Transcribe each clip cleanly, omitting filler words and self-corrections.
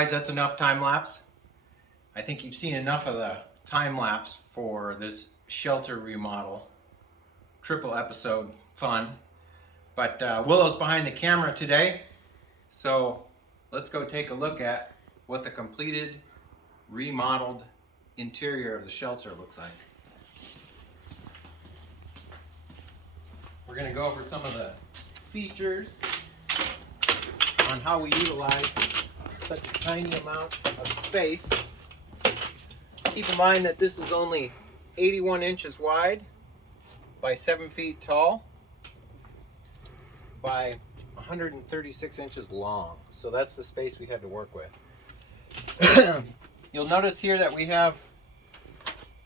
guys, that's enough time lapse. I think you've seen enough of the time lapse for this shelter remodel. Triple episode fun. But Willow's behind the camera today, so let's go take a look at what the completed remodeled interior of the shelter looks like. We're going to go over some of the features on how we utilize such a tiny amount of space. Keep in mind that this is only 81 inches wide by 7 feet tall by 136 inches long. So that's the space we had to work with. You'll notice here that we have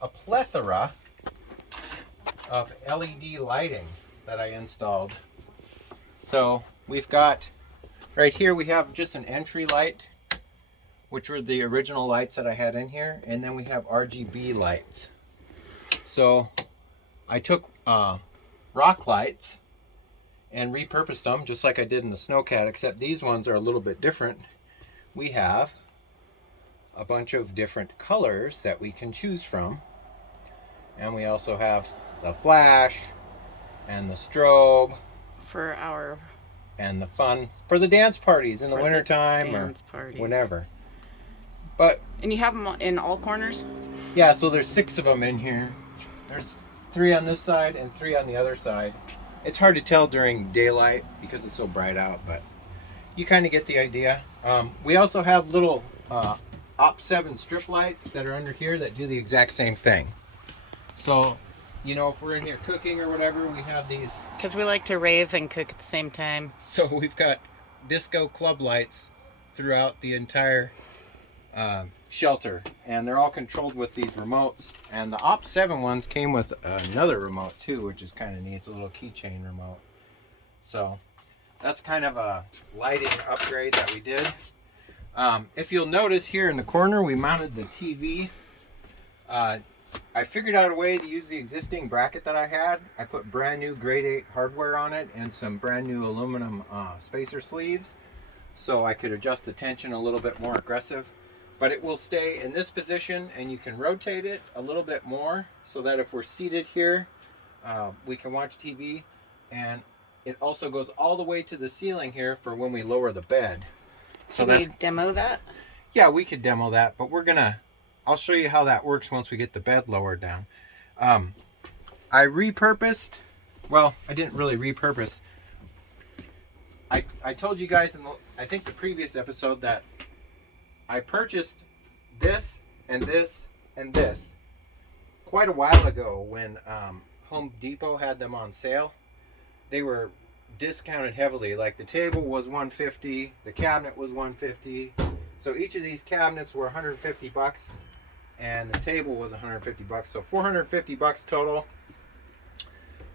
a plethora of LED lighting that I installed. So we've got, right here we have just an entry light, which were the original lights that I had in here, and then we have RGB lights. So I took rock lights and repurposed them just like I did in the Snowcat, except these ones are a little bit different. We have a bunch of different colors that we can choose from, and we also have the flash and the strobe for our and the fun for the dance parties in the wintertime or whenever. And you have them in all corners? Yeah, so there's 6 of them in here. There's 3 on this side and 3 on the other side. It's hard to tell during daylight because it's so bright out, but you kind of get the idea. We also have little Op 7 strip lights that are under here that do the exact same thing. So, you know, if we're in here cooking or whatever, we have these. Because we like to rave and cook at the same time. So we've got disco club lights throughout the entire shelter, and they're all controlled with these remotes, and the Op 7 ones came with another remote too, which is kind of neat. It's a little keychain remote. So that's kind of a lighting upgrade that we did. If you'll notice here in the corner, we mounted the TV. I figured out a way to use the existing bracket that I had. I put brand new grade 8 hardware on it and some brand new aluminum spacer sleeves, so I could adjust the tension a little bit more aggressive. But it will stay in this position, and you can rotate it a little bit more so that if we're seated here, we can watch TV. And it also goes all the way to the ceiling here for when we lower the bed. So can we demo that? Yeah, we could demo that, but I'll show you how that works once we get the bed lowered down. I repurposed, well, I didn't really repurpose. I told you guys in I think the previous episode that I purchased this and this and this quite a while ago when Home Depot had them on sale. They were discounted heavily. Like the table was $150, the cabinet was $150. So each of these cabinets were $150 and the table was $150. So $450 total.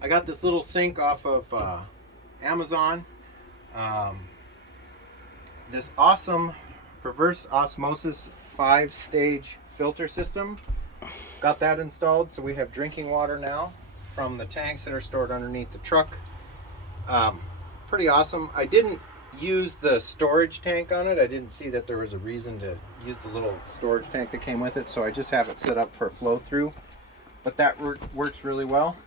I got this little sink off of Amazon. This awesome reverse osmosis 5-stage filter system. Got that installed, so we have drinking water now from the tanks that are stored underneath the truck. Pretty awesome. I didn't use the storage tank on it. I didn't see that there was a reason to use the little storage tank that came with it, so I just have it set up for flow through. But that works really well.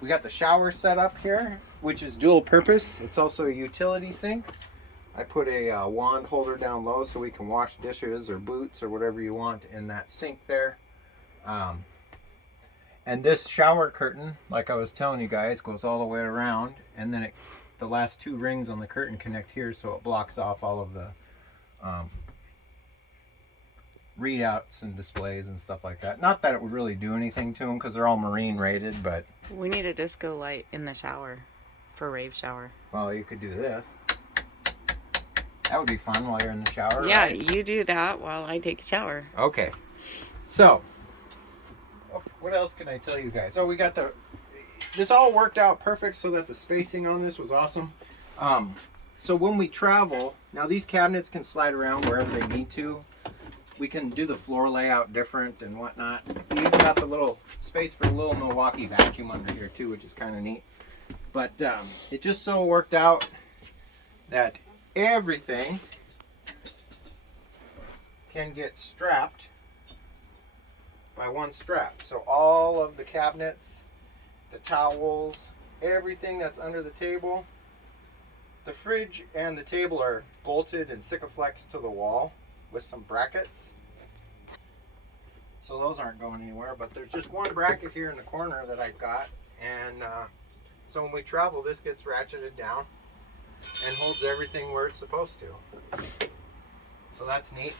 We got the shower set up here, which is dual purpose. It's also a utility sink. I put a wand holder down low so we can wash dishes or boots or whatever you want in that sink there. And this shower curtain, like I was telling you guys, goes all the way around, and then the last 2 rings on the curtain connect here, so it blocks off all of the readouts and displays and stuff like that. Not that it would really do anything to them because they're all marine rated, but we need a disco light in the shower for rave shower. Well, you could do this. That would be fun while you're in the shower. Yeah, right? You do that while I take a shower. Okay. So, what else can I tell you guys? So we got this all worked out perfect so that the spacing on this was awesome. So when we travel, now these cabinets can slide around wherever they need to. We can do the floor layout different and whatnot. We even got the little space for a little Milwaukee vacuum under here too, which is kind of neat. But it just so worked out that everything can get strapped by one strap. So all of the cabinets, the towels, everything that's under the table, the fridge and the table are bolted and Sikaflex to the wall with some brackets. So those aren't going anywhere, but there's just one bracket here in the corner that I got, and so when we travel, this gets ratcheted down and holds everything where it's supposed to. So that's neat.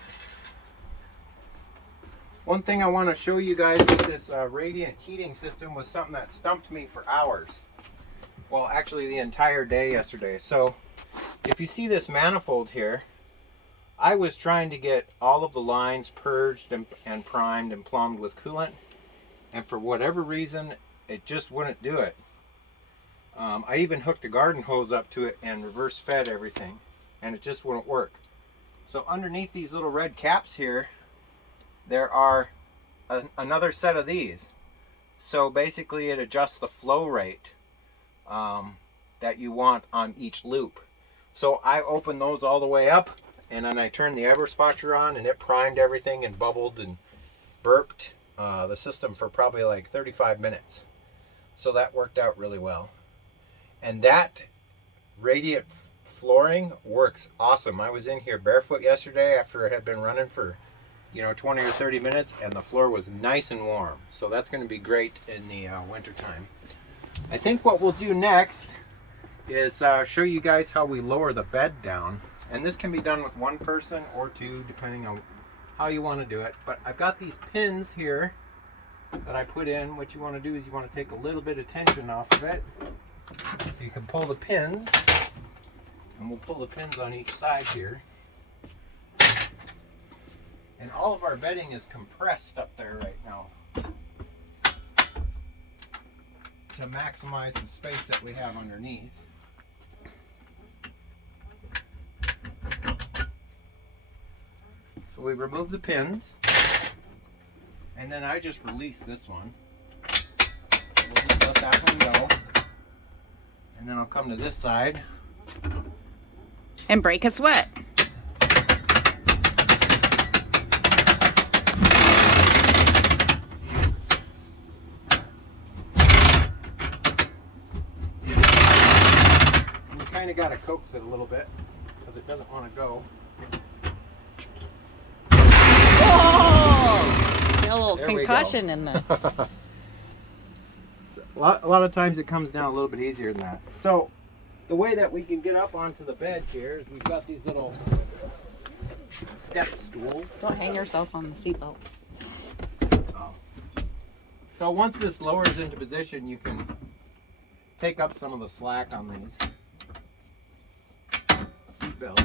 One thing I want to show you guys with this radiant heating system was something that stumped me for hours. Well, actually the entire day yesterday. So if you see this manifold here, I was trying to get all of the lines purged and primed and plumbed with coolant, and for whatever reason it just wouldn't do it. I even hooked a garden hose up to it and reverse fed everything, and it just wouldn't work. So underneath these little red caps here, there are another set of these. So basically it adjusts the flow rate that you want on each loop. So I opened those all the way up, and then I turned the Eberspacher on, and it primed everything and bubbled and burped the system for probably like 35 minutes. So that worked out really well. And that radiant flooring works awesome. I was in here barefoot yesterday after it had been running for 20 or 30 minutes, and the floor was nice and warm. So that's going to be great in the winter time. I think what we'll do next is show you guys how we lower the bed down. And this can be done with one person or two, depending on how you want to do it. But I've got these pins here that I put in. What you want to do is you want to take a little bit of tension off of it. You can pull the pins, and we'll pull the pins on each side here. And all of our bedding is compressed up there right now to maximize the space that we have underneath. So we remove the pins, and then I just release this one. We'll just let that one go. And then I'll come to this side. And break a sweat. And you kind of got to coax it a little bit because it doesn't want to go. Oh! A little There we concussion go. in the... A lot of times it comes down a little bit easier than that. So the way that we can get up onto the bed here is we've got these little step stools. Don't hang yourself on the seatbelt. So once this lowers into position, you can take up some of the slack on these seat belts.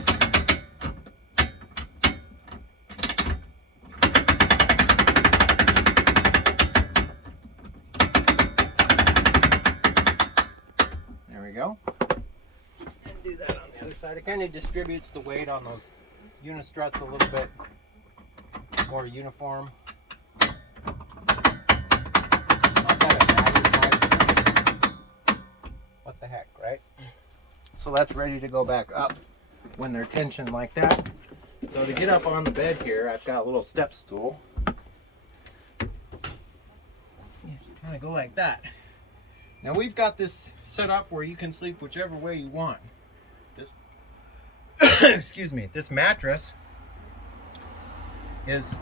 There we go. And do that on the other side. It kind of distributes the weight on those unistruts a little bit more uniform. Not that it matters much. What the heck, right? So that's ready to go back up when they're tensioned like that. So to get up on the bed here, I've got a little step stool. You just kind of go like that. Now we've got this set up where you can sleep whichever way you want. This, excuse me, this mattress is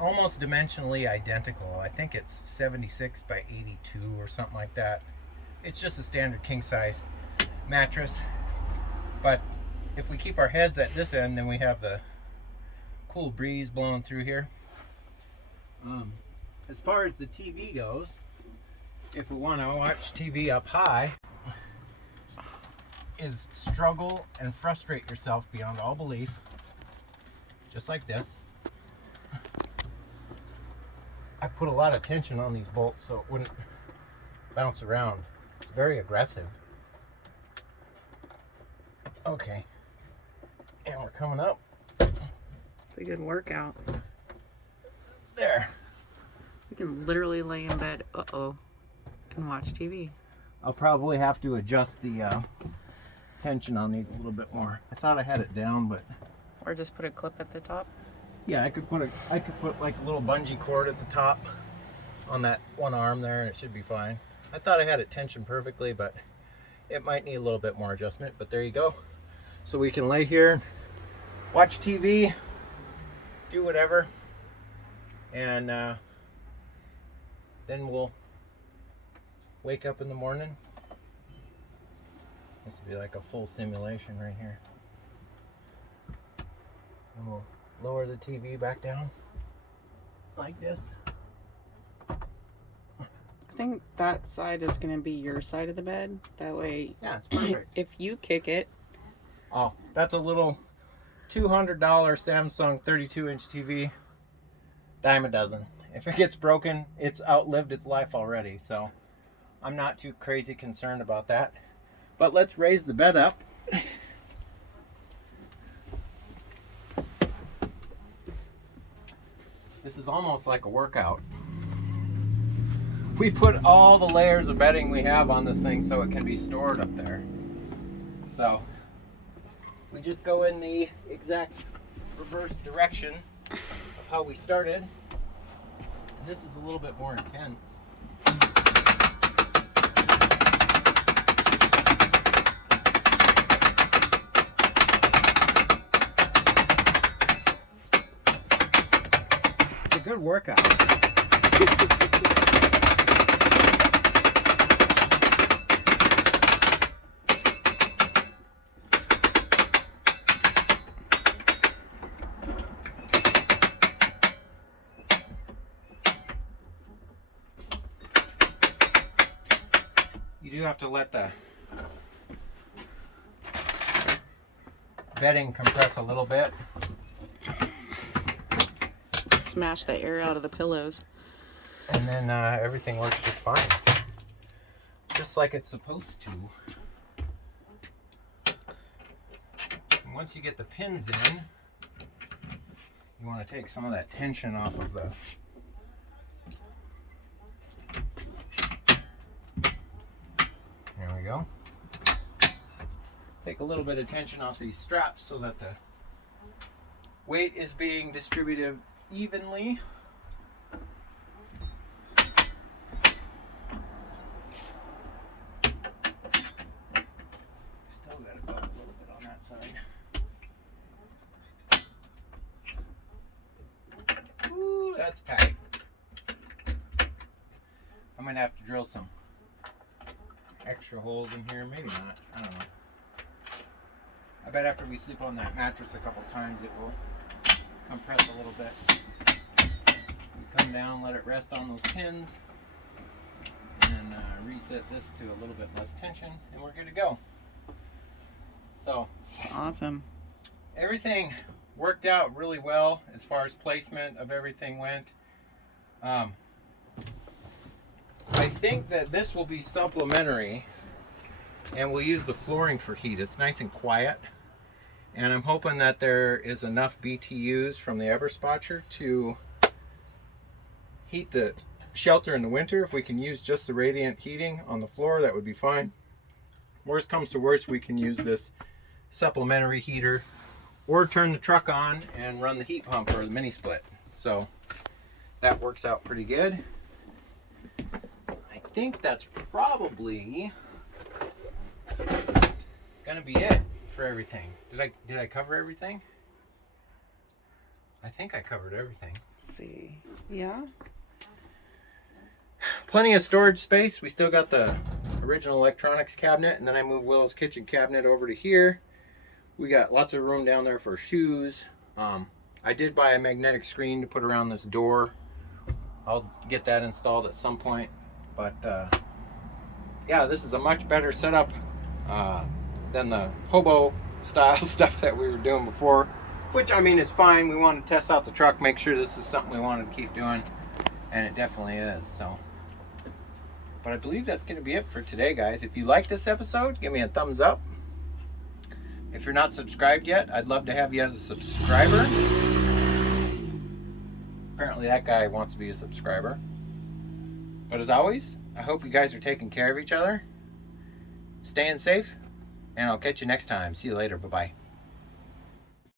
almost dimensionally identical. I think it's 76 by 82 or something like that. It's just a standard king size mattress. But if we keep our heads at this end, then we have the cool breeze blowing through here. As far as the TV goes, if we want to watch TV up high, is struggle and frustrate yourself beyond all belief, just like this. I put a lot of tension on these bolts so it wouldn't bounce around. It's very aggressive. Okay, and we're coming up. It's a good workout. There. We can literally lay in bed, and watch TV. I'll probably have to adjust the tension on these a little bit more. I thought I had it down, but Or just put a clip at the top? Yeah, I could put like a little bungee cord at the top on that one arm there, and it should be fine. I thought I had it tensioned perfectly, but it might need a little bit more adjustment, but there you go. So we can lay here, watch TV, do whatever, and then we'll wake up in the morning. This will be like a full simulation right here. And we'll lower the TV back down like this. I think that side is going to be your side of the bed. That way, Yeah, it's perfect. if you kick it. Oh, that's a little $200 Samsung 32-inch TV. Dime a dozen. If it gets broken, it's outlived its life already, so I'm not too crazy concerned about that. But let's raise the bed up. This is almost like a workout. We put all the layers of bedding we have on this thing so it can be stored up there. So we just go in the exact reverse direction of how we started. And this is a little bit more intense. It's a good workout. You do have to let the bedding compress a little bit. Smash the air out of the pillows. And then everything works just fine. Just like it's supposed to. And once you get the pins in, you want to take some of that tension off of the There we go. Take a little bit of tension off these straps so that the weight is being distributed evenly. Still got to go a little bit on that side. Ooh, that's tight. I'm going to have to drill some extra holes in here. Maybe not. I don't know. I bet after we sleep on that mattress a couple times it will compress a little bit. We come down, let it rest on those pins, and then reset this to a little bit less tension, and we're good to go. So Awesome. everything worked out really well as far as placement of everything went. I think that this will be supplementary, and we'll use the flooring for heat. It's nice and quiet, and I'm hoping that there is enough BTUs from the Eberspatcher to heat the shelter in the winter. If we can use just the radiant heating on the floor, that would be fine. Worst comes to worst, we can use this supplementary heater or turn the truck on and run the heat pump or the mini split. So that works out pretty good. I think that's probably gonna be it for everything. Did I cover everything? I think I covered everything. Let's see. Yeah. Plenty of storage space. We still got the original electronics cabinet, and then I moved Willow's kitchen cabinet over to here. We got lots of room down there for shoes. I did buy a magnetic screen to put around this door. I'll get that installed at some point, but yeah, this is a much better setup than the hobo style stuff that we were doing before, which I mean is fine. We wanted to test out the truck, make sure this is something we wanted to keep doing, and it definitely is. So, but I believe that's going to be it for today, guys. If you like this episode, give me a thumbs up. If you're not subscribed yet, I'd love to have you as a subscriber. Apparently that guy wants to be a subscriber. But as always, I hope you guys are taking care of each other, staying safe, and I'll catch you next time. See you later. Bye-bye.